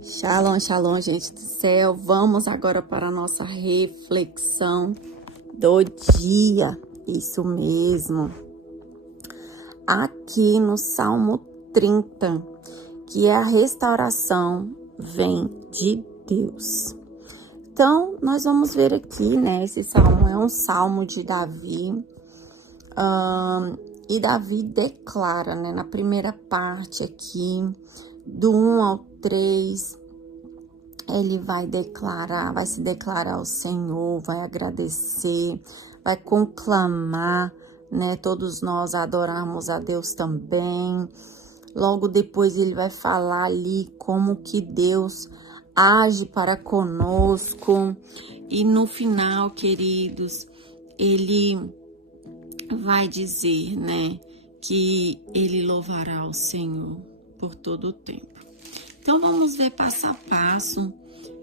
Shalom, shalom, gente do céu. Vamos agora para a nossa reflexão do dia. Isso mesmo. Aqui no Salmo 30, que é a restauração vem de Deus. Então, nós vamos ver aqui, né? Esse salmo é um salmo de Davi. E Davi declara, né? Na primeira parte aqui, do 1 ao 3, ele vai se declarar ao Senhor, vai agradecer, vai conclamar, né? Todos nós adoramos a Deus também. Logo depois ele vai falar ali como que Deus age para conosco. E no final, queridos, ele vai dizer, né? Que ele louvará o Senhor por todo o tempo. Então, vamos ver passo a passo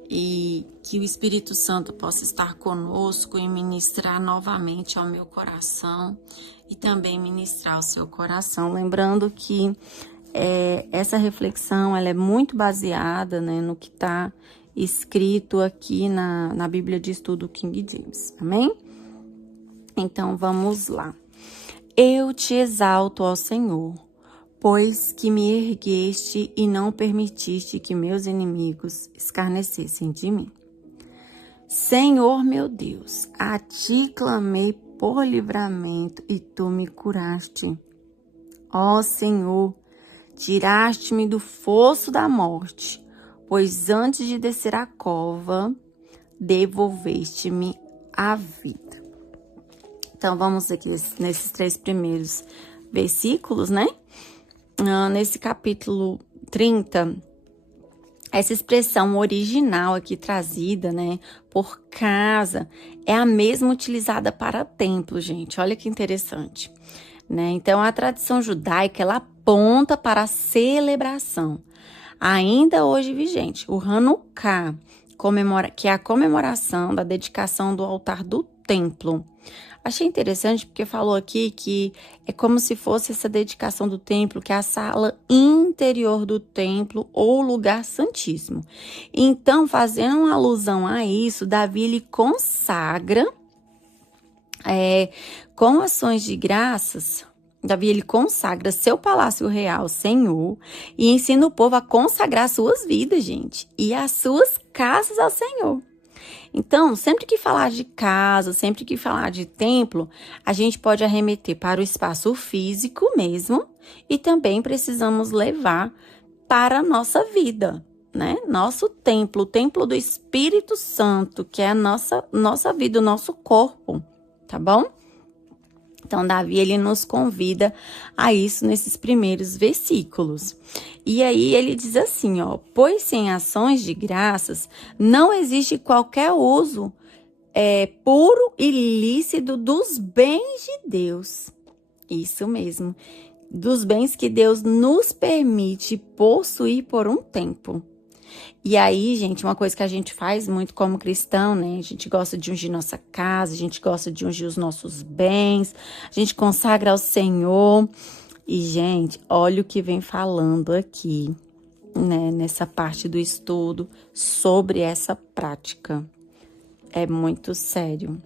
e que o Espírito Santo possa estar conosco e ministrar novamente ao meu coração e também ministrar ao seu coração. Lembrando que essa reflexão ela é muito baseada, né, no que está escrito aqui na Bíblia de Estudo King James. Amém? Então, vamos lá. Eu te exalto, ó Senhor, pois que me ergueste e não permitiste que meus inimigos escarnecessem de mim. Senhor meu Deus, a ti clamei por livramento e tu me curaste. Ó Senhor, tiraste-me do fosso da morte, pois antes de descer a cova, devolveste-me a vida. Então, vamos aqui nesses 3 primeiros versículos, né? Nesse capítulo 30, essa expressão original aqui trazida, né, por casa, é a mesma utilizada para templo, gente. Olha que interessante, né? Então, a tradição judaica, ela aponta para a celebração, ainda hoje vigente, o Hanukkah, que é a comemoração da dedicação do altar do templo. Achei interessante porque falou aqui que é como se fosse essa dedicação do templo, que é a sala interior do templo ou lugar santíssimo. Então, fazendo uma alusão a isso, Davi ele consagra com ações de graças. Davi ele consagra seu palácio real ao Senhor e ensina o povo a consagrar suas vidas, gente, e as suas casas ao Senhor. Então, sempre que falar de casa, sempre que falar de templo, a gente pode arremeter para o espaço físico mesmo e também precisamos levar para a nossa vida, né? Nosso templo, o templo do Espírito Santo, que é a nossa vida, o nosso corpo, tá bom? Então, Davi, ele nos convida a isso nesses primeiros versículos. E aí, ele diz assim, ó, pois sem ações de graças, não existe qualquer uso puro e lícito dos bens de Deus. Isso mesmo, dos bens que Deus nos permite possuir por um tempo. E aí, gente, uma coisa que a gente faz muito como cristão, né? A gente gosta de ungir nossa casa, a gente gosta de ungir os nossos bens, a gente consagra ao Senhor. E, gente, olha o que vem falando aqui, né? Nessa parte do estudo sobre essa prática. É muito sério.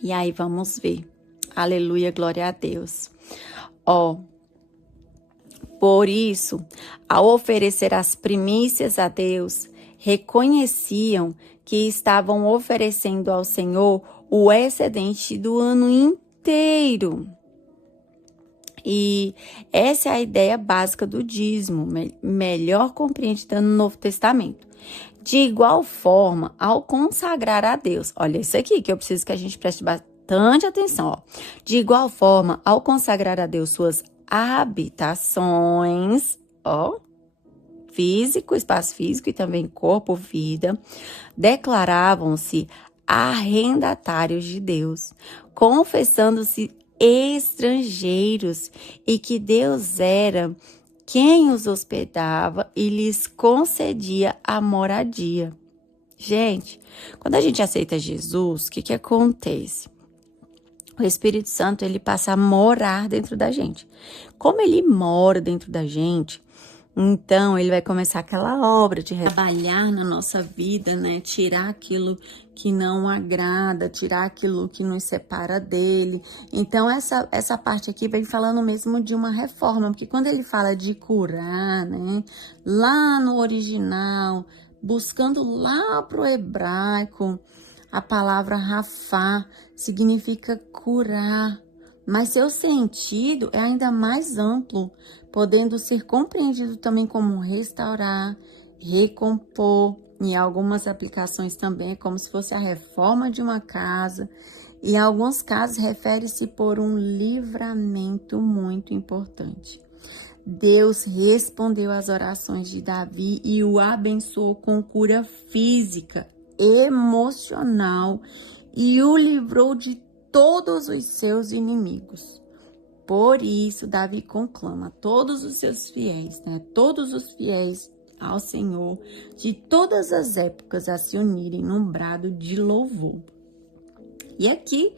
E aí, vamos ver. Aleluia, glória a Deus. Por isso, ao oferecer as primícias a Deus, reconheciam que estavam oferecendo ao Senhor o excedente do ano inteiro. E essa é a ideia básica do dízimo, melhor compreendida no Novo Testamento. De igual forma, ao consagrar a Deus, olha isso aqui que eu preciso que a gente preste bastante atenção, ó. De igual forma, ao consagrar a Deus suas habitações, físico, espaço físico e também corpo, vida, declaravam-se arrendatários de Deus, confessando-se estrangeiros e que Deus era quem os hospedava e lhes concedia a moradia. Gente, quando a gente aceita Jesus, o que acontece? O Espírito Santo, ele passa a morar dentro da gente. Como ele mora dentro da gente, Então, ele vai começar aquela obra de trabalhar na nossa vida, né? Tirar aquilo que não agrada, tirar aquilo que nos separa dele. Então, essa parte aqui vem falando mesmo de uma reforma, porque quando ele fala de curar, né? Lá no original, buscando lá pro hebraico, a palavra rafá significa curar, mas seu sentido é ainda mais amplo, podendo ser compreendido também como restaurar, recompor. Em algumas aplicações também é como se fosse a reforma de uma casa. E em alguns casos refere-se por um livramento muito importante. Deus respondeu às orações de Davi e o abençoou com cura física, emocional e o livrou de todos os seus inimigos. Por isso, Davi conclama todos os seus fiéis, né? Todos os fiéis ao Senhor, de todas as épocas, a se unirem num brado de louvor. E aqui,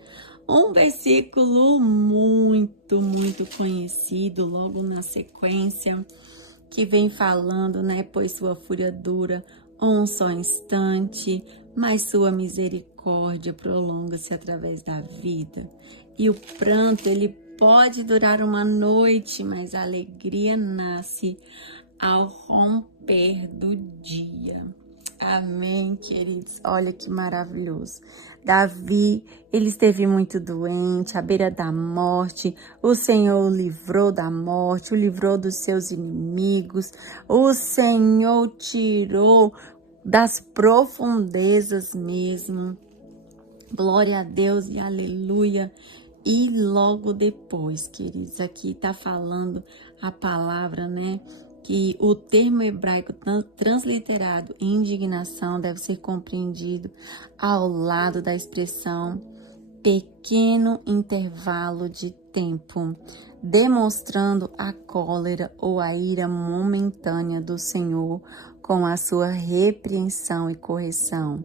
um versículo muito, muito conhecido, logo na sequência, que vem falando, né? Pois sua fúria dura um só instante, mas sua misericórdia prolonga-se através da vida. E o pranto, ele pode durar uma noite, mas a alegria nasce ao romper do dia. Amém, queridos? Olha que maravilhoso. Davi, ele esteve muito doente, à beira da morte. O Senhor o livrou da morte, o livrou dos seus inimigos. O Senhor tirou das profundezas mesmo. Glória a Deus e aleluia. E logo depois, queridos, aqui tá falando a palavra, né? Que o termo hebraico transliterado indignação deve ser compreendido ao lado da expressão pequeno intervalo de tempo, demonstrando a cólera ou a ira momentânea do Senhor com a sua repreensão e correção.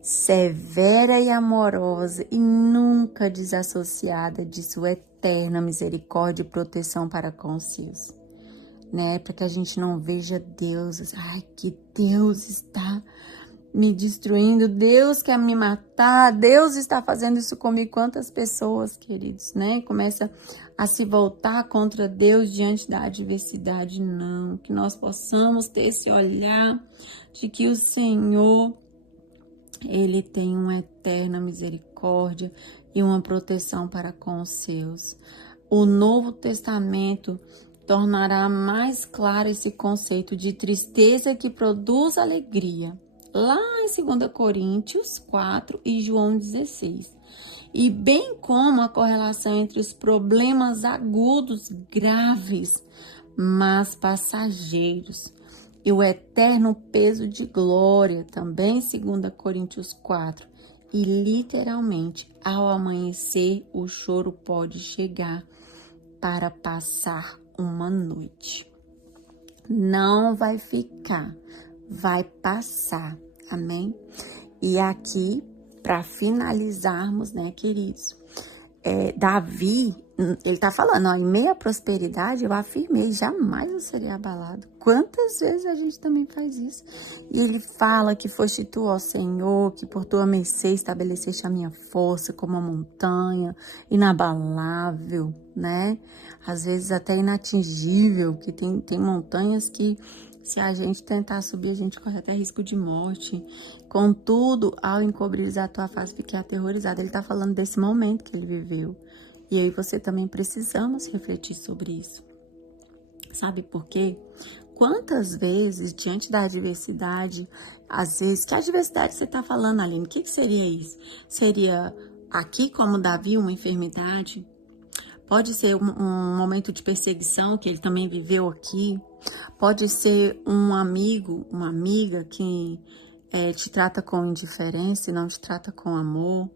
Severa e amorosa e nunca desassociada de sua eterna misericórdia e proteção para com os seus. Né? Para que a gente não veja Deus, ai, que Deus está me destruindo, Deus quer me matar, Deus está fazendo isso comigo. Quantas pessoas, queridos, né? Começa a se voltar contra Deus diante da adversidade. Não, que nós possamos ter esse olhar de que o Senhor, Ele tem uma eterna misericórdia e uma proteção para com os seus. O Novo Testamento tornará mais claro esse conceito de tristeza que produz alegria, lá em 2 Coríntios 4 e João 16. E bem como a correlação entre os problemas agudos, graves, mas passageiros, e o eterno peso de glória, também em 2 Coríntios 4. E literalmente, ao amanhecer, o choro pode chegar para passar uma noite. Não vai ficar, vai passar, amém? E aqui, para finalizarmos, né, queridos, Davi, ele tá falando, ó, em meio à prosperidade eu afirmei, jamais eu serei abalado. Quantas vezes a gente também faz isso? E ele fala que foste tu, ó Senhor, que por tua mercê estabeleceste a minha força como uma montanha inabalável, né? Às vezes até inatingível, que tem montanhas que se a gente tentar subir, a gente corre até risco de morte. Contudo, ao encobrires a tua face, fiquei aterrorizada. Ele tá falando desse momento que ele viveu. E aí você também precisamos refletir sobre isso. Sabe por quê? Quantas vezes, diante da adversidade, às vezes, que adversidade você tá falando, Aline? O que seria isso? Seria aqui, como Davi, uma enfermidade? Pode ser um momento de perseguição que ele também viveu aqui. Pode ser um amigo, uma amiga que te trata com indiferença e não te trata com amor.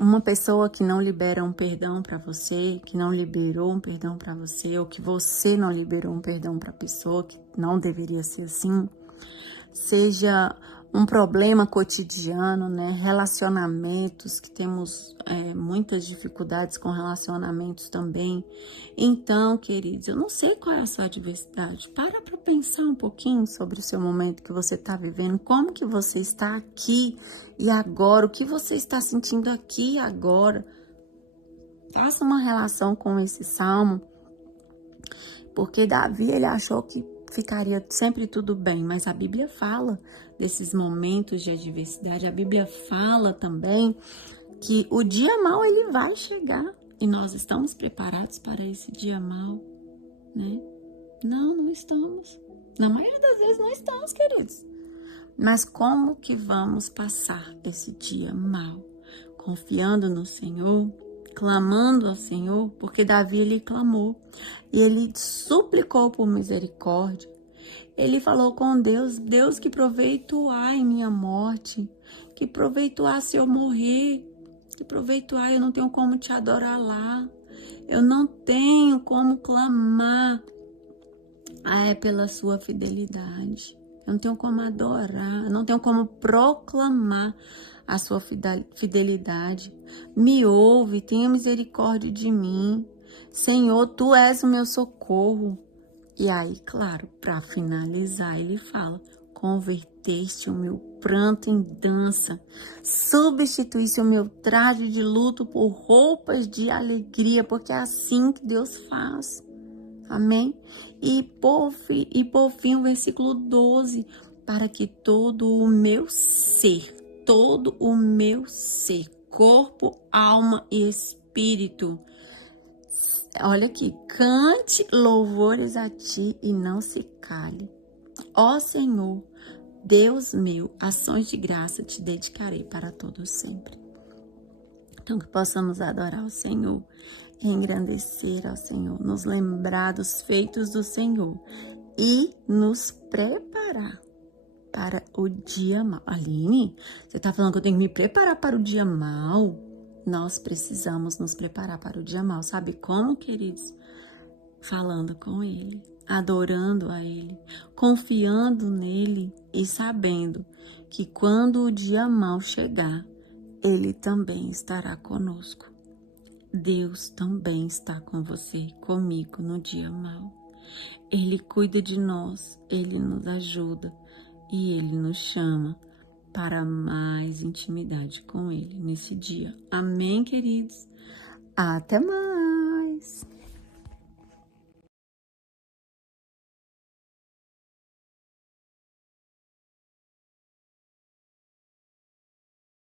Uma pessoa que não libera um perdão para você, que não liberou um perdão para você, ou que você não liberou um perdão para a pessoa, que não deveria ser assim. Seja um problema cotidiano, né? Relacionamentos, que temos muitas dificuldades com relacionamentos também. Então, queridos, eu não sei qual é a sua adversidade. Para pensar um pouquinho sobre o seu momento que você está vivendo, como que você está aqui e agora, o que você está sentindo aqui e agora. Faça uma relação com esse salmo, porque Davi, ele achou que ficaria sempre tudo bem, mas a Bíblia fala desses momentos de adversidade, a Bíblia fala também que o dia mau ele vai chegar e nós estamos preparados para esse dia mau, né? Não estamos. Na maioria das vezes não estamos, queridos. Mas como que vamos passar esse dia mau? Confiando no Senhor, clamando ao Senhor, porque Davi ele clamou e ele suplicou por misericórdia. Ele falou com Deus: Deus, que proveito há em minha morte? Que proveito há se eu morrer? Que proveito há? Eu não tenho como te adorar lá. Eu não tenho como clamar pela sua fidelidade. Eu não tenho como adorar, eu não tenho como proclamar a sua fidelidade. Me ouve, tenha misericórdia de mim. Senhor, tu és o meu socorro. E aí, claro, para finalizar, ele fala: converteste o meu pranto em dança, substituísse o meu traje de luto por roupas de alegria, porque é assim que Deus faz. Amém? E por fim, o versículo 12, para que todo o meu ser, corpo, alma e espírito, olha aqui, cante louvores a ti e não se cale. Ó Senhor, Deus meu, ações de graça te dedicarei para todos sempre. Então, que possamos adorar o Senhor, engrandecer ao Senhor, nos lembrar dos feitos do Senhor e nos preparar para o dia mau. Aline, você está falando que eu tenho que me preparar para o dia mau? Nós precisamos nos preparar para o dia mau. Sabe como, queridos? Falando com Ele, adorando a Ele, confiando nele e sabendo que quando o dia mau chegar, Ele também estará conosco. Deus também está com você, comigo no dia mau. Ele cuida de nós, Ele nos ajuda e Ele nos chama para mais intimidade com Ele nesse dia. Amém, queridos? Até mais!